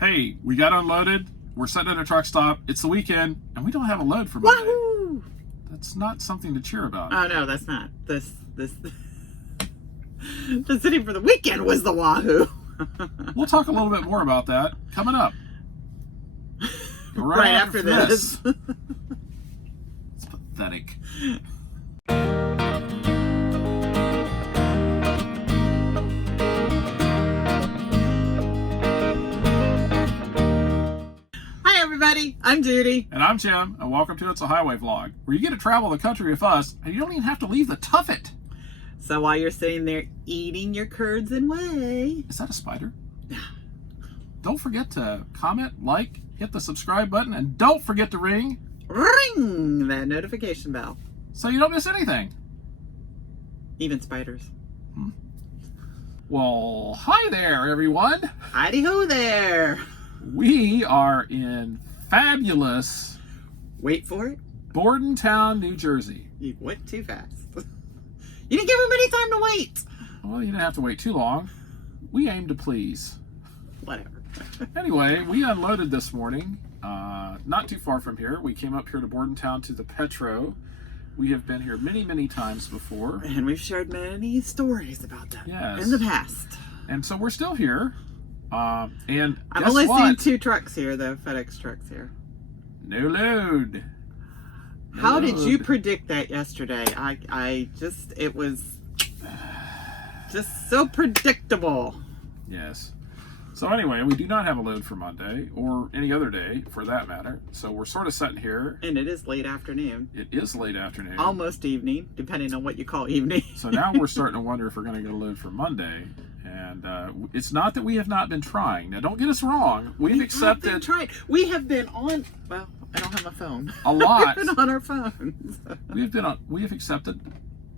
Hey, we got unloaded. We're sitting at a truck stop. It's the weekend, and we don't have a load for Monday. Wahoo! That's not something to cheer about. Oh no, that's not. This the city for the weekend was the wahoo. We'll talk a little bit more about that coming up. Right after this. It's pathetic. Hi everybody, I'm Judy. And I'm Jim, and welcome to It's a Highway Vlog, where you get to travel the country with us, and you don't even have to leave the tuffet. So while you're sitting there eating your curds and whey. Is that a spider? Don't forget to comment, like, hit the subscribe button, and don't forget to ring Ring that notification bell. so you don't miss anything. Even spiders. Well, hi there, everyone. Heidi ho there. We are in fabulous Wait for it. Bordentown, New Jersey. You went too fast. You didn't give him any time to wait. Well, you didn't have to wait too long. We aim to please. Whatever. Anyway, we unloaded this morning, not too far from here. We came up here to Bordentown to the Petro. We have been here many, many times before. And we've shared many stories about that in the past. And so we're still here. And I've guess only what? seen two trucks here, though, FedEx trucks here. No load. No How did you load. predict that yesterday? It was just so predictable. Yes. So anyway, we do not have a load for Monday or any other day for that matter. So we're sort of sitting here. And it is late afternoon. It is late afternoon. Almost evening, depending on what you call evening. So now we're starting to wonder if we're going to get a load for Monday. And it's not that we have not been trying. Now, don't get us wrong. We've accepted. We have been on. Well, I don't have my phone. A lot. We've been on our phones. We have accepted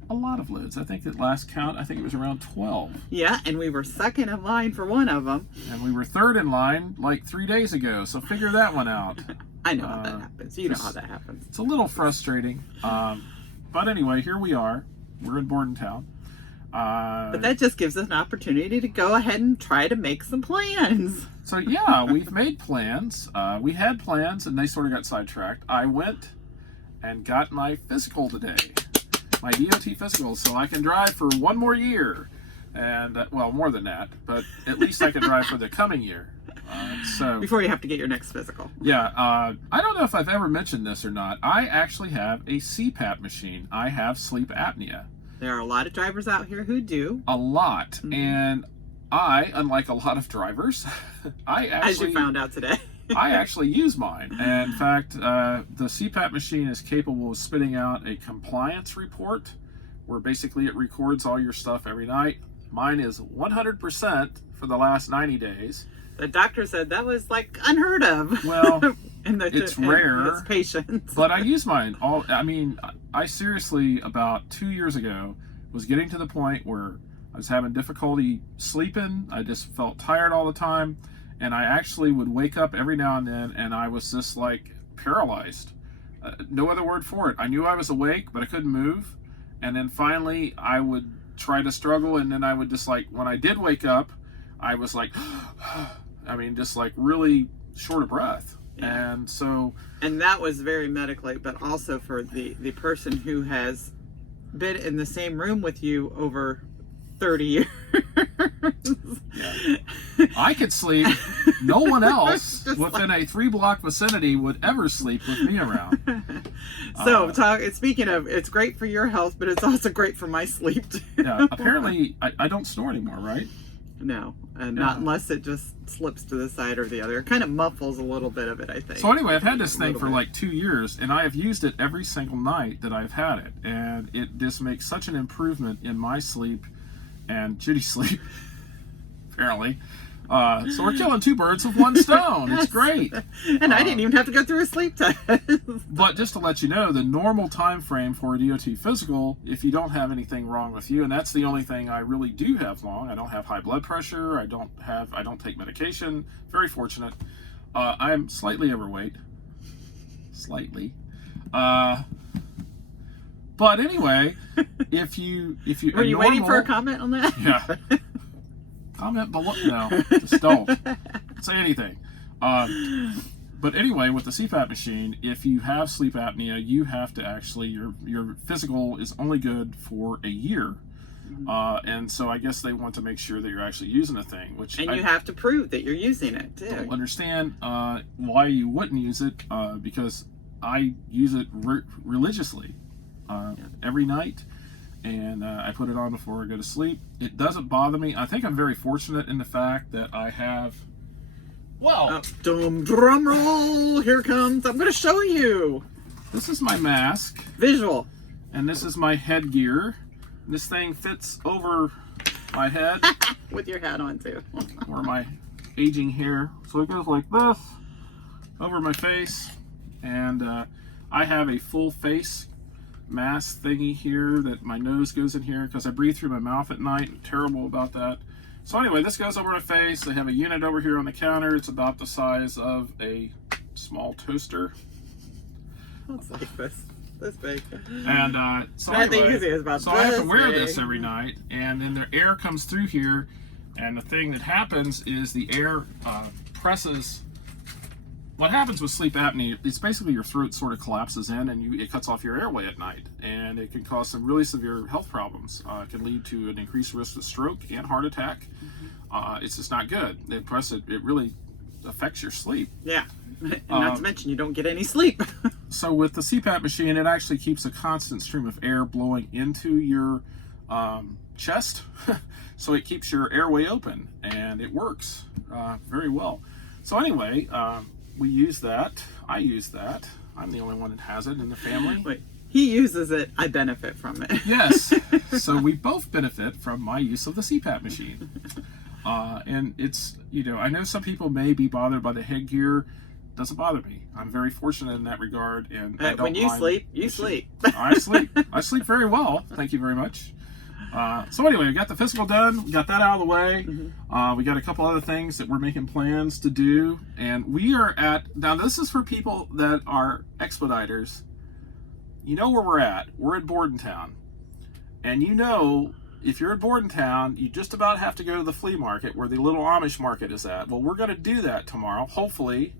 a lot of loads. I think at last count, I think it was around 12. Yeah, and we were second in line for one of them. And we were third in line like 3 days ago. So figure that one out. I know how that happens. You know how that happens. It's a little frustrating. But anyway, here we are. We're in Bordentown. But that just gives us an opportunity to go ahead and try to make some plans. So yeah, we've made plans. We had plans and they sort of got sidetracked. I went and got my physical today, my DOT physical, so I can drive for one more year. And well, more than that, but at least I can drive for the coming year. So before you have to get your next physical. Yeah, I don't know if I've ever mentioned this or not. I actually have a CPAP machine. I have sleep apnea. There are a lot of drivers out here who do. A lot. Mm-hmm. And I, unlike a lot of drivers, as you found out today, I actually use mine. And in fact, the CPAP machine is capable of spitting out a compliance report where basically it records all your stuff every night. Mine is 100% for the last 90 days. The doctor said that was like unheard of. Well, it's rare. It's patients. But I use mine. I seriously, about 2 years ago, was getting to the point where I was having difficulty sleeping. I just felt tired all the time. And I actually would wake up every now and then and I was just like paralyzed. No other word for it. I knew I was awake, but I couldn't move. And then finally I would try to struggle. And then I would just like, when I did wake up, I was like, just like really short of breath. Yeah. And that was very medically, but also for the person who has been in the same room with you over 30 years. Yeah. I could sleep. No one else within a 3-block vicinity would ever sleep with me around. So, speaking of, it's great for your health, but it's also great for my sleep too. Yeah, apparently I don't snore anymore, right? No, and not unless it just slips to the side or the other. It kind of muffles a little bit of it, I think. So anyway, I've had this thing for like 2 years, and I have used it every single night that I've had it. And it just makes such an improvement in my sleep and Judy's sleep, apparently. So we're killing 2 birds with 1 stone. It's great. And I didn't even have to go through a sleep test. But just to let you know, the normal time frame for a DOT physical, if you don't have anything wrong with you, and that's the only thing I really do have wrong. I don't have high blood pressure. I don't take medication. Very fortunate. I'm slightly overweight. Slightly. But anyway, if you were you waiting for a comment on that? Yeah. Comment below. No, just don't say anything. But anyway, with the CPAP machine, if you have sleep apnea, you have to actually, your physical is only good for a year. And so I guess they want to make sure that you're actually using the thing, which And you have to prove that you're using it too. don't understand why you wouldn't use it, because I use it religiously every night, and I put it on before I go to sleep. It doesn't bother me. I think I'm very fortunate in the fact that I have, well, drum roll, here comes, I'm going to show you. This is my mask. Visual. And this is my headgear. This thing fits over my head. With your hat on too. Or my aging hair. So it goes like this over my face. And I have a full face mask thingy here that my nose goes in here because I breathe through my mouth at night. I'm terrible about that. So anyway, this goes over my face. They have a unit over here on the counter. It's about the size of a small toaster. It's like this big. And so anyway, so I have to wear this every night, and then the air comes through here, and the thing that happens is the air presses. What happens with sleep apnea, it's basically your throat sort of collapses in, and it cuts off your airway at night, and it can cause some really severe health problems. It can lead to an increased risk of stroke and heart attack. It's just not good. It really affects your sleep. Yeah, and not to mention you don't get any sleep. So with the CPAP machine, it actually keeps a constant stream of air blowing into your chest, so it keeps your airway open, and it works very well. So anyway, we use that. I use that. I'm the only one that has it in the family. Wait, he uses it. I benefit from it. Yes. So we both benefit from my use of the CPAP machine. And it's, I know some people may be bothered by the headgear. Doesn't bother me. I'm very fortunate in that regard, and I don't when you mind sleep, you sleep. I sleep. I sleep very well. Thank you very much. So anyway, we got the physical done. We got that out of the way. We got a couple other things that we're making plans to do, and we are now this is for people that are expediters. You know where we're at. We're at Bordentown, and if you're at Bordentown, you just about have to go to the flea market where the little Amish market is at. Well, we're going to do that tomorrow, hopefully.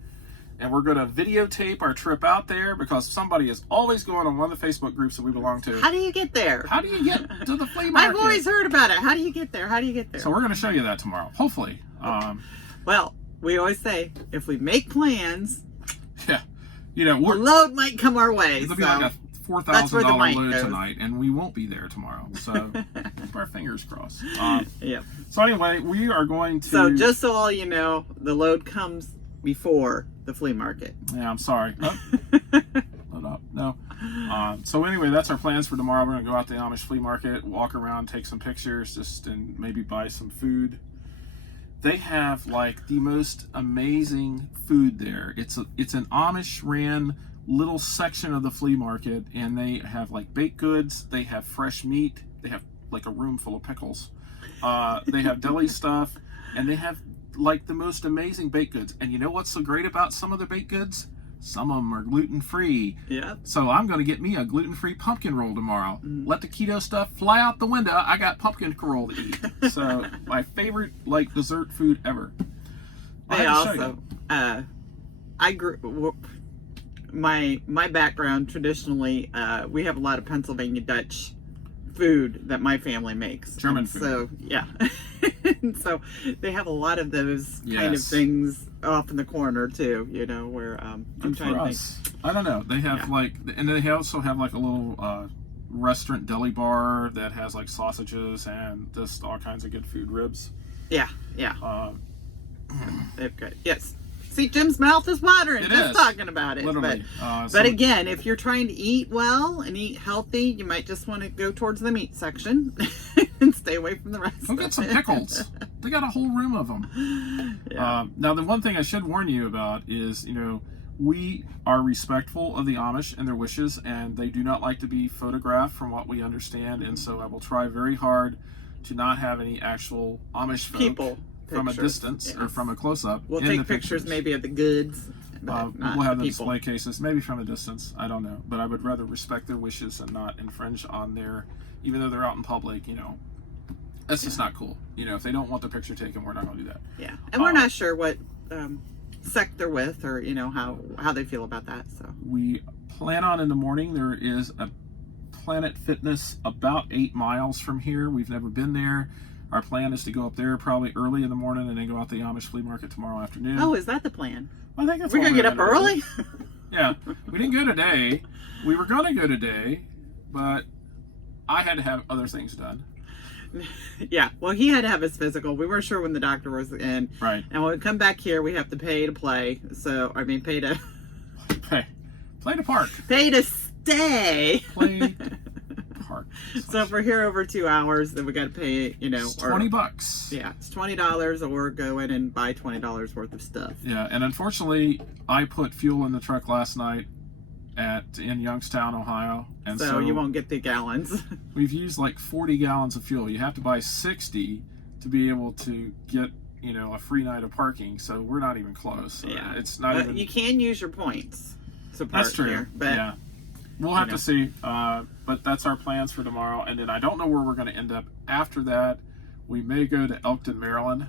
And we're going to videotape our trip out there because somebody is always going on one of the Facebook groups that we belong to. How do you get there? How do you get to the flea market? I've always heard about it. How do you get there? How do you get there? So we're going to show you that tomorrow, hopefully. Well, we always say, if we make plans, yeah, the load might come our way. It'll be like a $4,000 load tonight, and we won't be there tomorrow. So keep our fingers crossed. Yeah. So anyway, we are going to... So just so all you know, the load comes before the flea market. Yeah, I'm sorry. No. So anyway, that's our plans for tomorrow. We're going to go out to the Amish flea market, walk around, take some pictures, and maybe buy some food. They have like the most amazing food there. It's an Amish ran little section of the flea market, and they have like baked goods, they have fresh meat, they have like a room full of pickles, they have deli stuff, and they have like the most amazing baked goods. And you know what's so great about some of the baked goods? Some of them are gluten-free. Yeah. So I'm going to get me a gluten-free pumpkin roll tomorrow. Let the keto stuff fly out the window. I got pumpkin roll to eat. So my favorite like dessert food ever. They also, I grew my background traditionally. We have a lot of Pennsylvania Dutch food that my family makes. German food. So yeah. So they have a lot of those kind of things off in the corner too, where I'm trying to think. I don't know. They have and they also have like a little restaurant deli bar that has like sausages and just all kinds of good food, ribs. Yeah. They've got, yes. See, Jim's mouth is watering just talking about it. Literally. But again, if you're trying to eat well and eat healthy, you might just want to go towards the meat section and stay away from the rest. Go get some pickles. They got a whole room of them. Yeah. Now, the one thing I should warn you about is, we are respectful of the Amish and their wishes, and they do not like to be photographed from what we understand. And so I will try very hard to not have any actual Amish folk people. From a distance or from a close-up. We'll take pictures maybe of the goods. We'll have the display cases, maybe from a distance. I don't know. But I would rather respect their wishes and not infringe on even though they're out in public, that's just not cool. If they don't want the picture taken, we're not going to do that. Yeah. And we're not sure what sector with, or how they feel about that. So we plan on in the morning. There is a Planet Fitness about 8 miles from here. We've never been there. Our plan is to go up there probably early in the morning and then go out to the Amish flea market tomorrow afternoon. Oh, is that the plan? I think that's we're gonna get up early. Yeah, we didn't go today. We were gonna go today, but I had to have other things done. Yeah, well, he had to have his physical. We weren't sure when the doctor was in. Right. And when we come back here, we have to pay to play. So, I mean, pay to park. Pay to stay. Play park. So if we're here over 2 hours, then we got to pay, It's $20. Yeah, it's $20, or go in and buy $20 worth of stuff. Yeah, and unfortunately, I put fuel in the truck last night in Youngstown, Ohio, and so you won't get the gallons. We've used like 40 gallons of fuel. You have to buy 60 to be able to get a free night of parking. So we're not even close. Yeah, it's not even. You can use your points to park That's true. here, but yeah, we'll have to see. But that's our plans for tomorrow, and then I don't know where we're going to end up after that. We may go to Elkton, Maryland.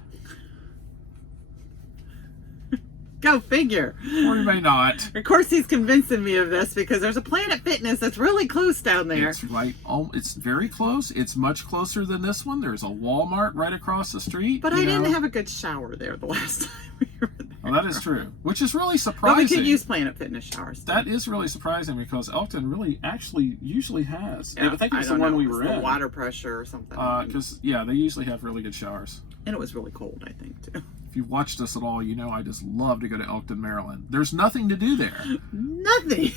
Go figure. Or we may not. Of course, he's convincing me of this because there's a Planet Fitness that's really close down there. It's right. It's very close. It's much closer than this one. There's a Walmart right across the street. But I didn't have a good shower there the last time we were there. Well, that is true. Which is really surprising. But we could use Planet Fitness showers. That is really surprising because Elkton really actually usually has. Yeah, I think it's the one we were in. Water pressure or something. Because they usually have really good showers. And it was really cold, I think, too. If you've watched us at all, I just love to go to Elkton, Maryland. There's nothing to do there. Nothing.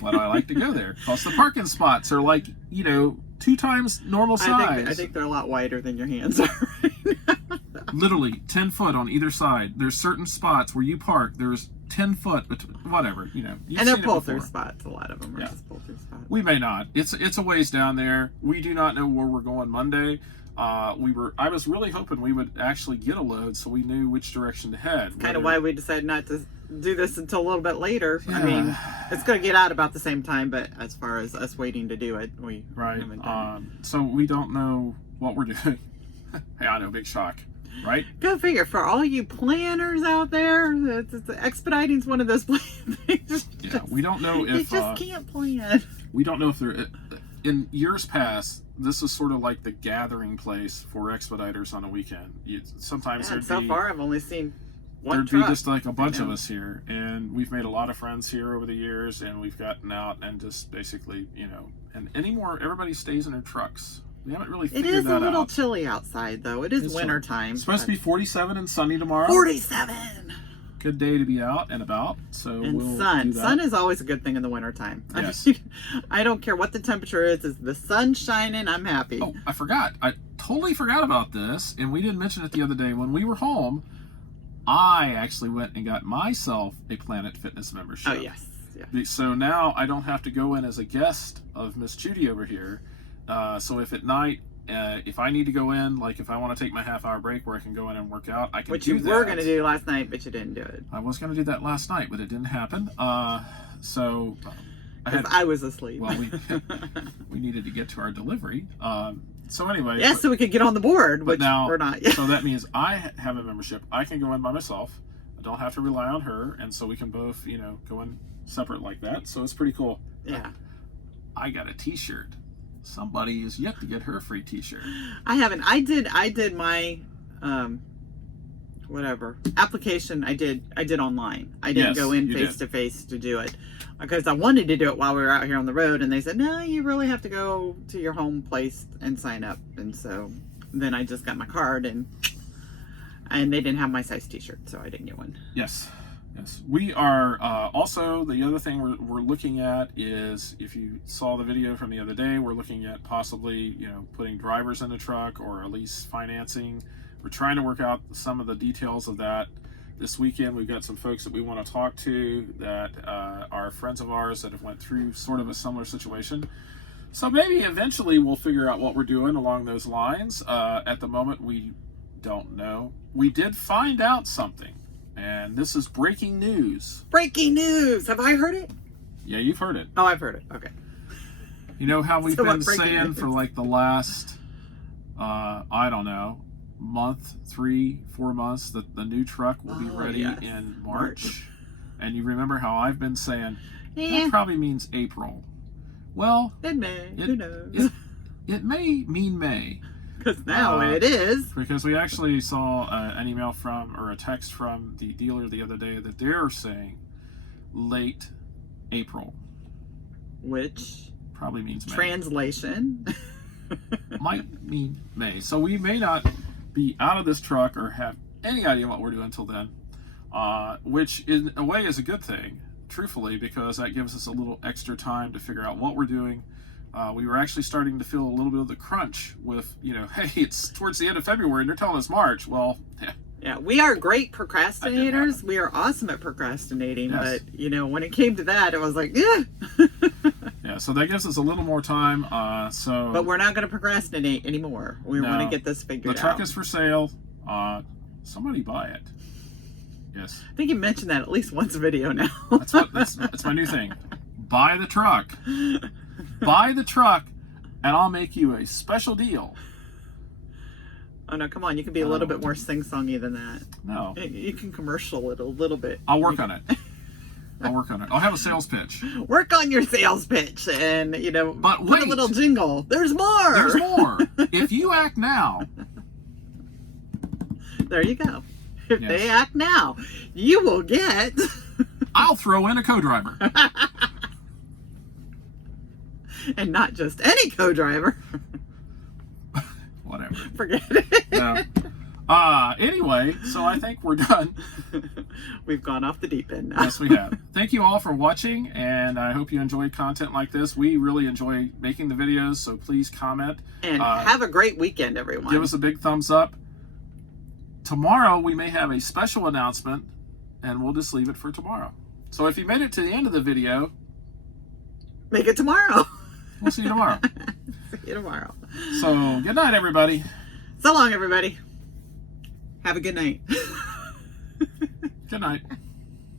But I like to go there because the parking spots are like, 2 times normal size. I think they're a lot wider than your hands are right now. Literally 10 foot on either side. There's certain spots where you park. There's 10 foot, whatever, and they're pull-through spots. A lot of them are just pull-through spots. We may not. It's a ways down there. We do not know where we're going Monday. I was really hoping we would actually get a load so we knew which direction to head. Kind of why we decided not to do this until a little bit later. Yeah. I mean, it's going to get out about the same time, but as far as us waiting to do it, we haven't done it. So we don't know what we're doing. Hey, I know, big shock, right? Go figure. For all you planners out there, expediting's one of those things. Yeah, we don't know if... You just can't plan. We don't know if they're... In years past, this is sort of like the gathering place for expediters on a weekend. Sometimes so far I've only seen one there'd truck. be just like a bunch of us here, and we've made a lot of friends here over the years, and we've gotten out and just basically, and anymore everybody stays in their trucks. We haven't really figured that out. It is a little chilly outside, though. It is winter time. It's supposed to be 47 and sunny tomorrow. 47. Good day to be out and about. So we'll sun. do that. Sun is always a good thing in the wintertime. Yes. I don't care what the temperature is. Is the sun shining, I'm happy. Oh, I forgot. I totally forgot about this, and we didn't mention it the other day. When we were home, I actually went and got myself a Planet Fitness membership. Oh, yes. Yeah. So now I don't have to go in as a guest of Miss Judy over here. So if at night, if I need to go in, like if I want to take my half-hour break where I can go in and work out, I can do that. Which you were going to do last night, but you didn't do it. I was going to do that last night, but it didn't happen. So I was asleep. Well, we needed to get to our delivery. So anyway. Yes, so we could get on the board, which now, we're not yet. So that means I have a membership. I can go in by myself. I don't have to rely on her, and so we can both, go in separate like that. So it's pretty cool. Yeah. I got a T-shirt. Somebody is yet to get her free T-shirt. I haven't. I did my application. I did online. I didn't go in face to face to do it because I wanted to do it while we were out here on the road, and they said no, you really have to go to your home place and sign up. And so then I just got my card, and they didn't have my size T-shirt, so I didn't get one. Yes. We are also, the other thing we're looking at is, if you saw the video from the other day, we're looking at possibly, putting drivers in the truck or at least financing. We're trying to work out some of the details of that. This weekend, we've got some folks that we want to talk to that are friends of ours that have went through sort of a similar situation. So maybe eventually we'll figure out what we're doing along those lines. At the moment, we don't know. We did find out something. And this is breaking news. Breaking news! Have I heard it? Yeah, you've heard it. Oh, I've heard it. Okay. You know how we've been saying for like the last, month, 3-4 months, that the new truck will be ready yes. in March. And you remember how I've been saying, Yeah. that probably means April. Well, It may. Who knows? It may mean May. Because now it is. Because we actually saw an email from, or a text from the dealer the other day that they're saying late April. Which probably means May. Translation might mean May. So we may not be out of this truck or have any idea what we're doing until then, which in a way is a good thing, truthfully, because that gives us a little extra time to figure out what we're doing. We were actually starting to feel a little bit of the crunch with, hey, it's towards the end of February and they're telling us March. Well, yeah, we are great procrastinators. We are awesome at procrastinating. Yes. But, when it came to that, it was like, yeah. Yeah, so that gives us a little more time. But we're not going to procrastinate anymore. We want to get this figured out. The truck is for sale. Somebody buy it. Yes. I think you mentioned that at least once a video now. That's my new thing. Buy the truck. Buy the truck, and I'll make you a special deal. Oh, no, come on. You can be a little bit more sing-songy than that. No. You can commercial it a little bit. I'll work on it. I'll have a sales pitch. Work on your sales pitch and, but put wait, a little jingle. There's more. There's more. If you act now. There you go. If they act now, you will get... I'll throw in a co-driver. And not just any co-driver. Whatever. Forget it. Yeah. Anyway, so I think we're done. We've gone off the deep end now. Yes, we have. Thank you all for watching, and I hope you enjoy content like this. We really enjoy making the videos, so please comment. And have a great weekend, everyone. Give us a big thumbs up. Tomorrow, we may have a special announcement, and we'll just leave it for tomorrow. So if you made it to the end of the video... Make it tomorrow. We'll see you tomorrow. See you tomorrow. So, good night, everybody. So long, everybody. Have a good night. Good night.